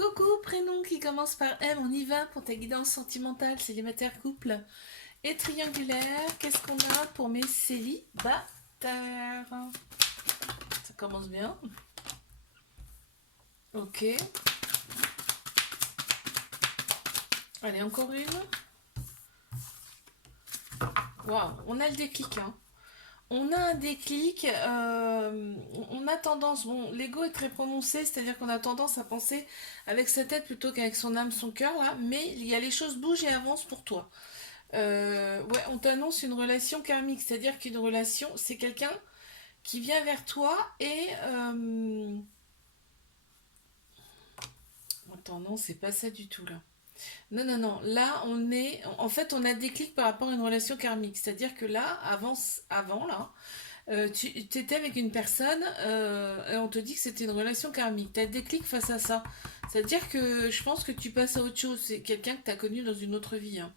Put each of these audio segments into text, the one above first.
Coucou, prénom qui commence par M, on y va pour ta guidance sentimentale, célibataire, couple et triangulaire. Qu'est-ce qu'on a pour mes célibataires? Ça commence bien. Ok. Allez, encore une. Waouh, on a le déclic, hein. On a un déclic, on a tendance, bon, l'ego est très prononcé, c'est-à-dire qu'on a tendance à penser avec sa tête plutôt qu'avec son âme, son cœur, là, mais il y a les choses bougent et avancent pour toi. Ouais, on t'annonce une relation karmique, c'est-à-dire qu'une relation, c'est quelqu'un qui vient vers toi et... Attends, non, c'est pas ça du tout, là. Non, non, non, là, on est... En fait, on a des clics par rapport à une relation karmique, c'est-à-dire que là, avant là, tu étais avec une personne et on te dit que c'était une relation karmique. Tu as des clics face à ça. C'est-à-dire que je pense que tu passes à autre chose. C'est quelqu'un que tu as connu dans une autre vie, hein.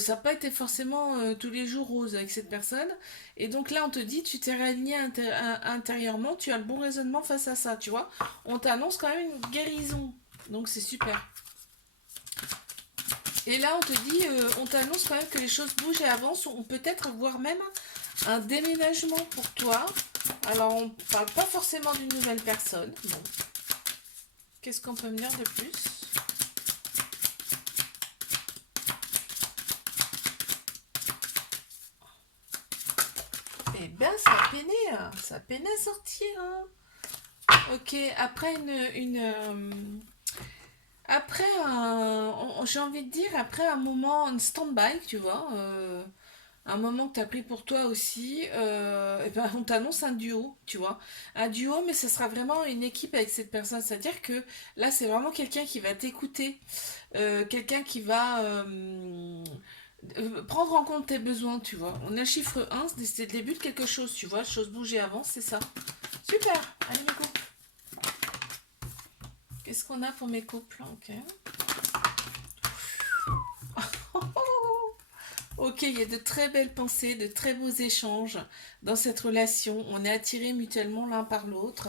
Ça n'a pas été forcément tous les jours rose avec cette personne. Et donc là, on te dit, tu t'es réaligné intérieurement, tu as le bon raisonnement face à ça, tu vois. On t'annonce quand même une guérison. Donc c'est super. Et là, on te dit, on t'annonce quand même que les choses bougent et avancent, ou peut-être voire même un déménagement pour toi. Alors, on parle pas forcément d'une nouvelle personne. Bon, qu'est-ce qu'on peut me dire de plus? Eh ben, ça peinait à sortir, hein. Ok, après après j'ai envie de dire, après un moment, un stand-by, tu vois, un moment que tu as pris pour toi aussi, et ben, on t'annonce un duo, tu vois. Un duo, mais ce sera vraiment une équipe avec cette personne. C'est-à-dire que là, c'est vraiment quelqu'un qui va t'écouter, quelqu'un qui va prendre en compte tes besoins, tu vois. On a le chiffre 1, c'est le début de quelque chose, tu vois. Chose bouge et avance, c'est ça. Super, allez mes couples. Qu'est-ce qu'on a pour mes couples? Ok. Ok, il y a de très belles pensées, de très beaux échanges dans cette relation. On est attirés mutuellement l'un par l'autre.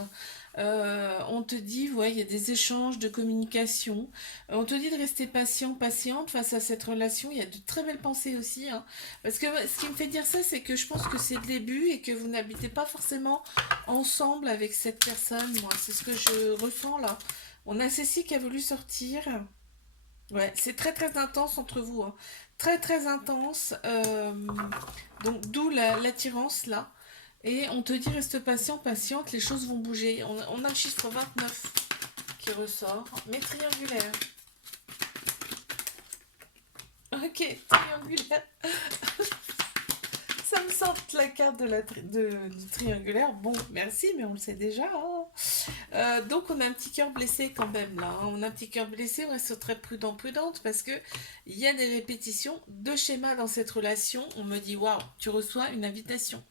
On te dit, ouais, il y a des échanges de communication. On te dit de rester patient, patiente face à cette relation. Il y a de très belles pensées aussi, hein. Parce que ce qui me fait dire ça, c'est que je pense que c'est le début et que vous n'habitez pas forcément ensemble avec cette personne. Moi, c'est ce que je ressens là. On a Cécile qui a voulu sortir. Ouais, c'est très très intense entre vous, hein. Très très intense. Donc d'où l'attirance là. Et on te dit reste patient, patiente, les choses vont bouger. On a le chiffre 29 qui ressort. Mais triangulaire. Ok, triangulaire. Ça me sort la carte du triangulaire. Bon, merci, mais on le sait déjà, hein. Donc on a un petit cœur blessé quand même là, hein. On a un petit cœur blessé, on reste très prudent, prudente parce que il y a des répétitions de schémas dans cette relation. On me dit waouh, tu reçois une invitation.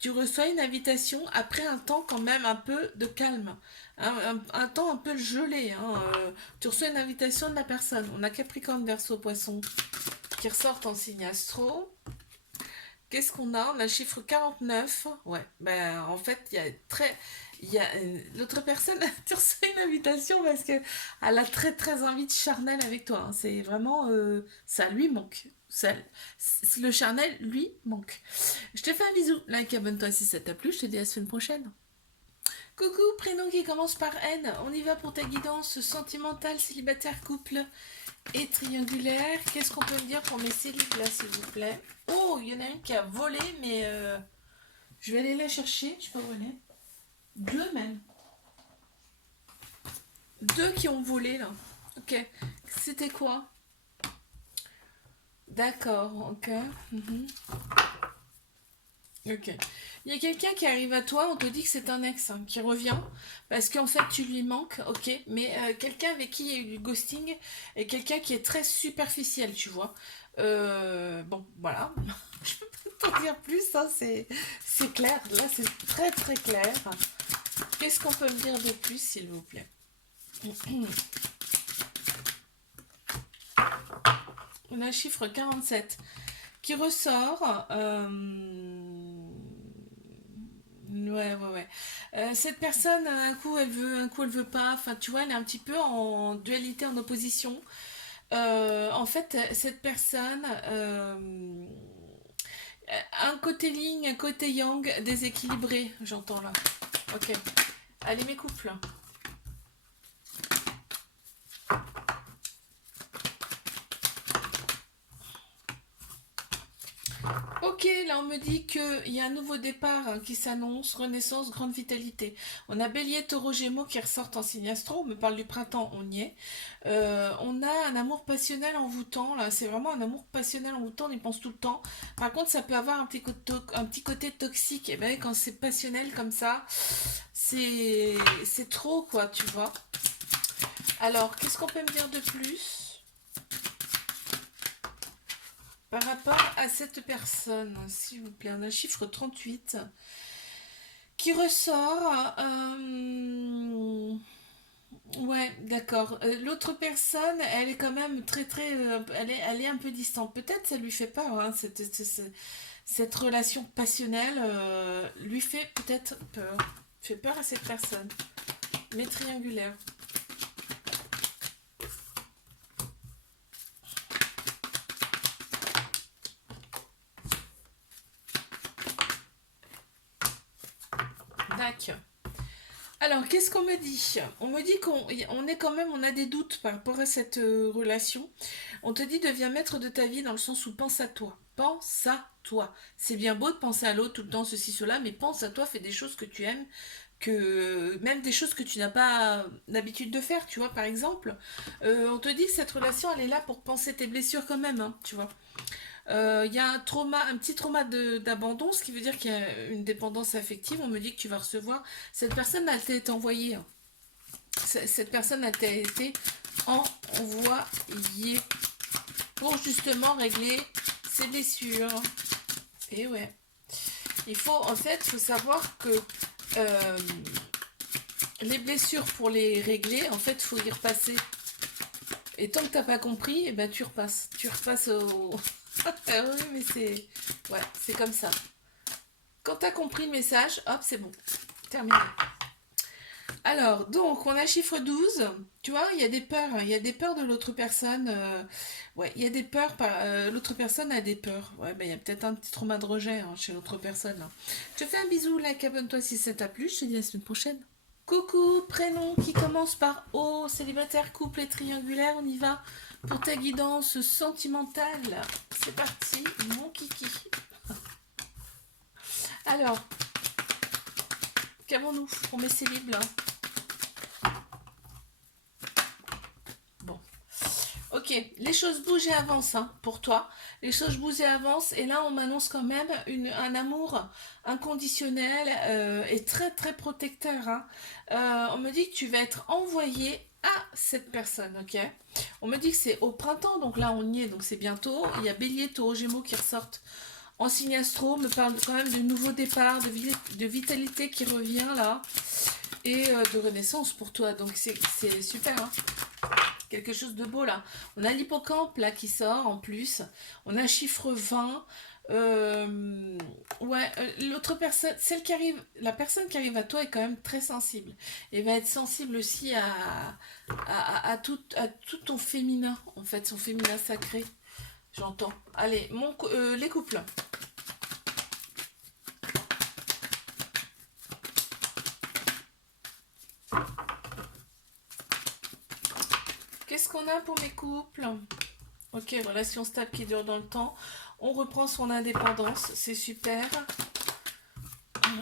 Tu reçois une invitation après un temps quand même un peu de calme, hein, un temps un peu gelé, hein. Tu reçois une invitation de la personne. On a Capricorne, Verseau, Poisson qui ressortent en signe astro. Qu'est-ce qu'on a? On a le chiffre 49. Ouais, ben en fait, il y a l'autre personne tu reçois une invitation parce que elle a très très envie de charnel avec toi, hein. C'est vraiment ça lui manque. Le charnel lui manque. Je te fais un bisou. Like, abonne-toi si ça t'a plu. Je te dis à la semaine prochaine. Coucou, prénom qui commence par N. On y va pour ta guidance sentimentale, célibataire, couple et triangulaire. Qu'est-ce qu'on peut me dire pour mes célibes là, s'il vous plaît? Oh, il y en a une qui a volé, mais je vais aller la chercher. Je sais pas où elle est. Deux même. Deux qui ont volé là. Ok. C'était quoi? D'accord, ok. Mhm. Ok. Il y a quelqu'un qui arrive à toi, on te dit que c'est un ex, hein, qui revient parce qu'en fait tu lui manques, ok, mais quelqu'un avec qui il y a eu du ghosting et quelqu'un qui est très superficiel, tu vois. Bon, voilà. Je peux pas t'en dire plus, hein, c'est clair. Là, c'est très très clair. Qu'est-ce qu'on peut me dire de plus, s'il vous plaît? On a un chiffre 47 qui ressort. Ouais, ouais, ouais. Cette personne, un coup elle veut, un coup elle veut pas. Enfin, tu vois, elle est un petit peu en dualité, en opposition. En fait, cette personne, un côté yin, un côté yang, déséquilibré, j'entends là. Ok. Allez, mes couples. Ok, là on me dit qu'il y a un nouveau départ qui s'annonce, renaissance, grande vitalité. On a Bélier, Taureau, Gémeaux qui ressortent en signe astro, on me parle du printemps, on y est. On a un amour passionnel envoûtant, là c'est vraiment un amour passionnel envoûtant, on y pense tout le temps. Par contre ça peut avoir un petit côté toxique, et ben quand c'est passionnel comme ça, c'est trop quoi, tu vois. Alors, qu'est-ce qu'on peut me dire de plus par rapport à cette personne, s'il vous plaît? On a le chiffre 38 qui ressort. Ouais, d'accord. L'autre personne, elle est quand même très très, elle est un peu distante. Peut-être ça lui fait peur, hein, cette relation passionnelle lui fait peut-être peur. Fait peur à cette personne. Mais triangulaire. D'accord. Alors, qu'est-ce qu'on me dit? On me dit qu'on est quand même, on a des doutes par rapport à cette relation. On te dit deviens maître de ta vie dans le sens où pense à toi. Pense à toi. C'est bien beau de penser à l'autre tout le temps, ceci, cela, mais pense à toi, fais des choses que tu aimes, que même des choses que tu n'as pas l'habitude de faire, tu vois, par exemple. On te dit que cette relation, elle est là pour penser tes blessures quand même, hein, tu vois. Il y a un trauma, un petit trauma d'abandon, ce qui veut dire qu'il y a une dépendance affective. On me dit que tu vas recevoir. Cette personne, elle t'a été envoyée, hein. Cette personne, elle t'a été envoyée pour justement régler ses blessures. Et ouais. Il faut, en fait, faut savoir que euh, les blessures, pour les régler, en fait, il faut y repasser. Et tant que t'as pas compris, eh ben, tu repasses. Tu repasses au. Ah oui, mais c'est. Ouais, c'est comme ça. Quand tu as compris le message, hop, c'est bon. Terminé. Alors, donc, on a chiffre 12. Tu vois, il y a des peurs. Il y a des peurs de l'autre personne. Ouais, il y a des peurs. L'autre personne a des peurs. Ouais, ben, il y a peut-être un petit trauma de rejet hein, chez l'autre personne, hein. Je te fais un bisou, like, abonne-toi si ça t'a plu. Je te dis à la semaine prochaine. Coucou, prénom qui commence par O, célibataire, couple et triangulaire. On y va pour ta guidance sentimentale. C'est parti, mon kiki. Alors, qu'avons-nous pour mes célibes là? Bon. Ok, les choses bougent et avancent hein, pour toi. Les choses bougent et avancent. Et là, on m'annonce quand même un amour inconditionnel et très très protecteur, hein. On me dit que tu vas être envoyé à cette personne, ok? On me dit que c'est au printemps, donc là on y est, donc c'est bientôt. Il y a Bélier, Taureau, Gémeaux qui ressortent en signe astro. On me parle quand même de nouveau départ, de vitalité qui revient là. Et de renaissance pour toi. Donc c'est super, hein. Quelque chose de beau là. On a l'hippocampe là qui sort en plus. On a chiffre 20. Ouais, l'autre personne, celle qui arrive, la personne qui arrive à toi est quand même très sensible. Et va être sensible aussi à tout ton féminin, en fait, son féminin sacré. J'entends. Allez, les couples. Qu'est-ce qu'on a pour mes couples? Ok, relation stable qui dure dans le temps. On reprend son indépendance, c'est super.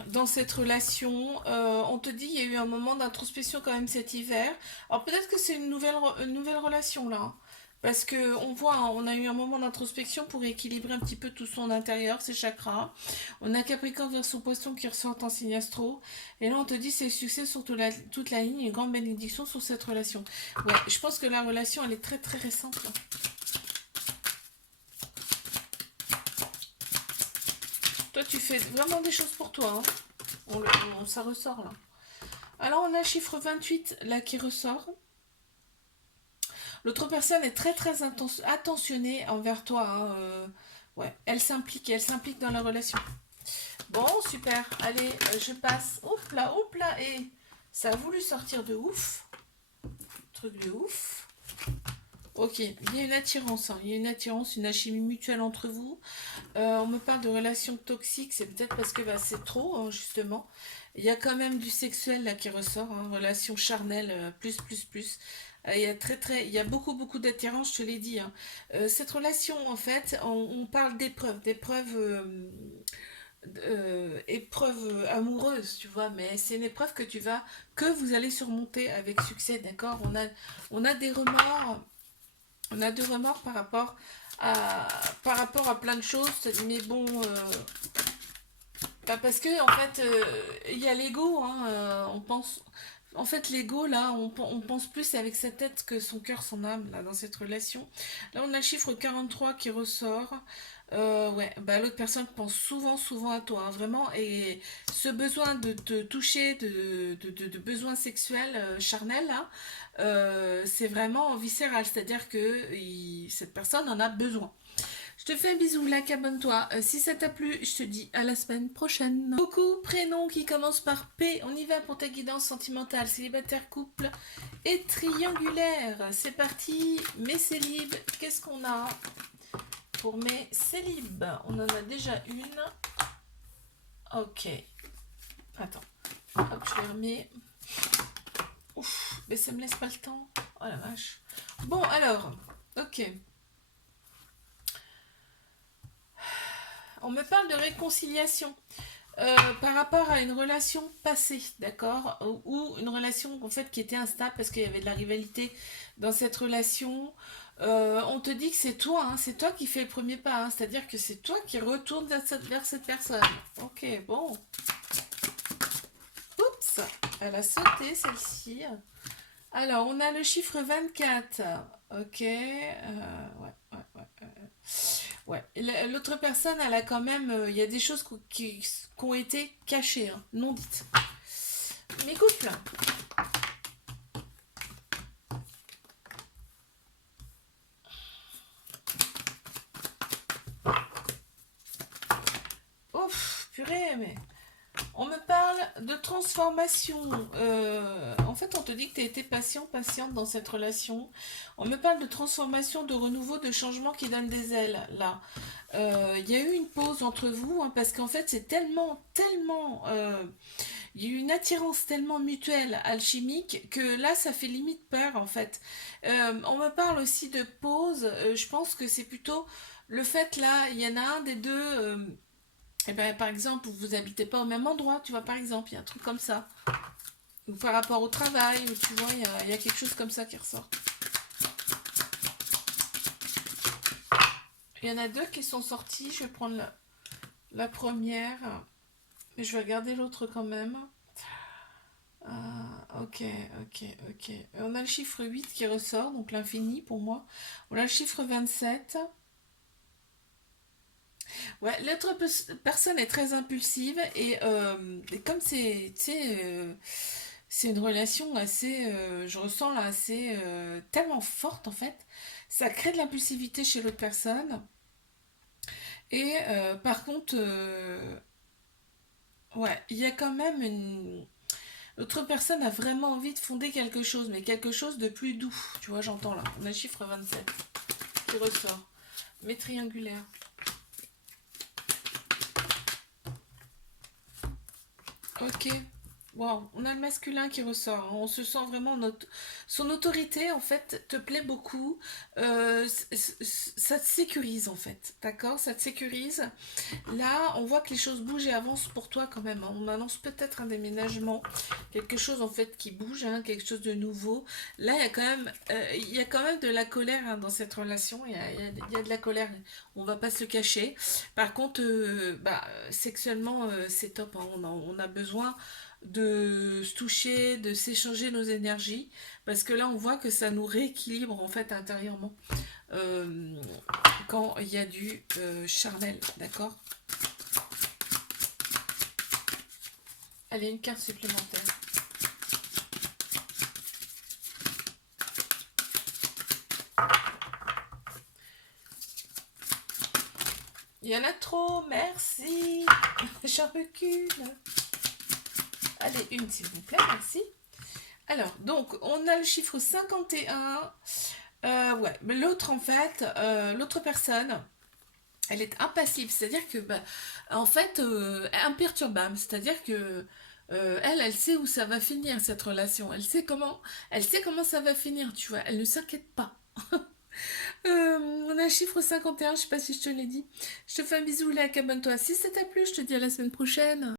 Dans cette relation, on te dit il y a eu un moment d'introspection quand même cet hiver. Alors peut-être que c'est une nouvelle relation là, hein. Parce que on voit, hein, on a eu un moment d'introspection pour équilibrer un petit peu tout son intérieur, ses chakras. On a Capricorne vers son poisson qui ressort en signe astro. Et là on te dit c'est le succès sur toute la ligne et une grande bénédiction sur cette relation. Ouais, je pense que la relation elle est très très récente là. Toi tu fais vraiment des choses pour toi, hein. Ça ressort là. Alors on a le chiffre 28 là qui ressort. L'autre personne est très très attentionnée envers toi, hein, ouais, elle s'implique dans la relation. Bon, super. Allez, je passe. Oups là, et ça a voulu sortir de ouf. Truc de ouf. Ok, il y a une attirance, hein. Il y a une attirance, une alchimie mutuelle entre vous. On me parle de relations toxiques, c'est peut-être parce que bah, c'est trop, hein, justement. Il y a quand même du sexuel là qui ressort, hein, relation charnelle, plus. Il y a beaucoup d'attirance, je te l'ai dit, hein. Cette relation, en fait, on parle épreuve amoureuse, tu vois, mais c'est une épreuve que vous allez surmonter avec succès, d'accord? On a des remords, on a des remords à, par rapport à plein de choses, mais bon, bah parce que en fait, il y a l'ego, hein, on pense, en fait, l'ego là, on pense plus avec sa tête que son cœur, son âme là dans cette relation. Là, on a le chiffre 43 qui ressort. Ouais, bah l'autre personne pense souvent à toi, hein, vraiment, et ce besoin de te toucher, de besoin sexuel, charnel là, c'est vraiment viscéral, c'est-à-dire que cette personne en a besoin. Je te fais un bisou, like, abonne-toi. Si ça t'a plu, je te dis à la semaine prochaine. Beaucoup, prénom qui commence par P. On y va pour ta guidance sentimentale, célibataire, couple et triangulaire. C'est parti, mes célibes. Qu'est-ce qu'on a pour mes célibes? On en a déjà une. Ok. Attends. Hop, je les remets. Ouf, mais ça me laisse pas le temps. Oh la vache. Bon, alors. Ok. On me parle de réconciliation. Par rapport à une relation passée, d'accord, ou une relation en fait qui était instable parce qu'il y avait de la rivalité dans cette relation. On te dit que c'est toi, hein, c'est toi qui fais le premier pas, hein, c'est-à-dire que c'est toi qui retourne vers cette personne. Ok, bon. Oups, elle a sauté celle-ci. Alors, on a le chiffre 24. Ok, ouais. L'autre personne, elle a quand même. Il y a des choses qui ont été cachées, hein, non dites. Mes couples. Ouf, purée, mais. On me parle de transformation. En fait, on te dit que tu as été patiente dans cette relation. On me parle de transformation, de renouveau, de changement qui donne des ailes, là. Il y a eu une pause entre vous, hein, parce qu'en fait, c'est tellement... il y a eu une attirance tellement mutuelle, alchimique, que là, ça fait limite peur, en fait. On me parle aussi de pause. Je pense que c'est plutôt le fait, là, il y en a un des deux... et ben, par exemple, vous habitez pas au même endroit, tu vois, par exemple, il y a un truc comme ça. Ou par rapport au travail, ou tu vois, il y a quelque chose comme ça qui ressort. Il y en a deux qui sont sortis, je vais prendre la première, mais je vais regarder l'autre quand même. Ok. On a le chiffre 8 qui ressort, donc l'infini pour moi. On a le chiffre 27. Ouais, l'autre personne est très impulsive et comme c'est, tu sais, c'est une relation assez, je ressens là, assez tellement forte en fait, ça crée de l'impulsivité chez l'autre personne. Et par contre, ouais, il y a quand même une... L'autre personne a vraiment envie de fonder quelque chose, mais quelque chose de plus doux. Tu vois, j'entends là. On a le chiffre 27 qui ressort. Mais triangulaire. Ok. Wow, on a le masculin qui ressort, hein. On se sent vraiment son autorité en fait te plaît beaucoup. Ça te sécurise en fait, d'accord? Ça te sécurise. Là, on voit que les choses bougent et avancent pour toi quand même, hein. On annonce peut-être un déménagement, quelque chose en fait qui bouge, hein, quelque chose de nouveau. Là, il y a quand même de la colère, hein, dans cette relation. Il y a de la colère. On va pas se le cacher. Par contre, sexuellement, c'est top, hein. On a besoin de se toucher, de s'échanger nos énergies, parce que là, on voit que ça nous rééquilibre en fait intérieurement. Euh, Quand il y a du charnel, d'accord? Allez, une carte supplémentaire. Il y en a trop, merci. J'en recule. Allez, une s'il vous plaît, merci. Alors, donc, on a le chiffre 51. Ouais, mais l'autre, en fait, l'autre personne, elle est impassible. C'est-à-dire que, bah, en fait, imperturbable. C'est-à-dire que elle sait où ça va finir, cette relation. Elle sait comment ça va finir, tu vois. Elle ne s'inquiète pas. On a le chiffre 51, je sais pas si je te l'ai dit. Je te fais un bisou, là, abonne-toi si ça t'a plu. Je te dis à la semaine prochaine.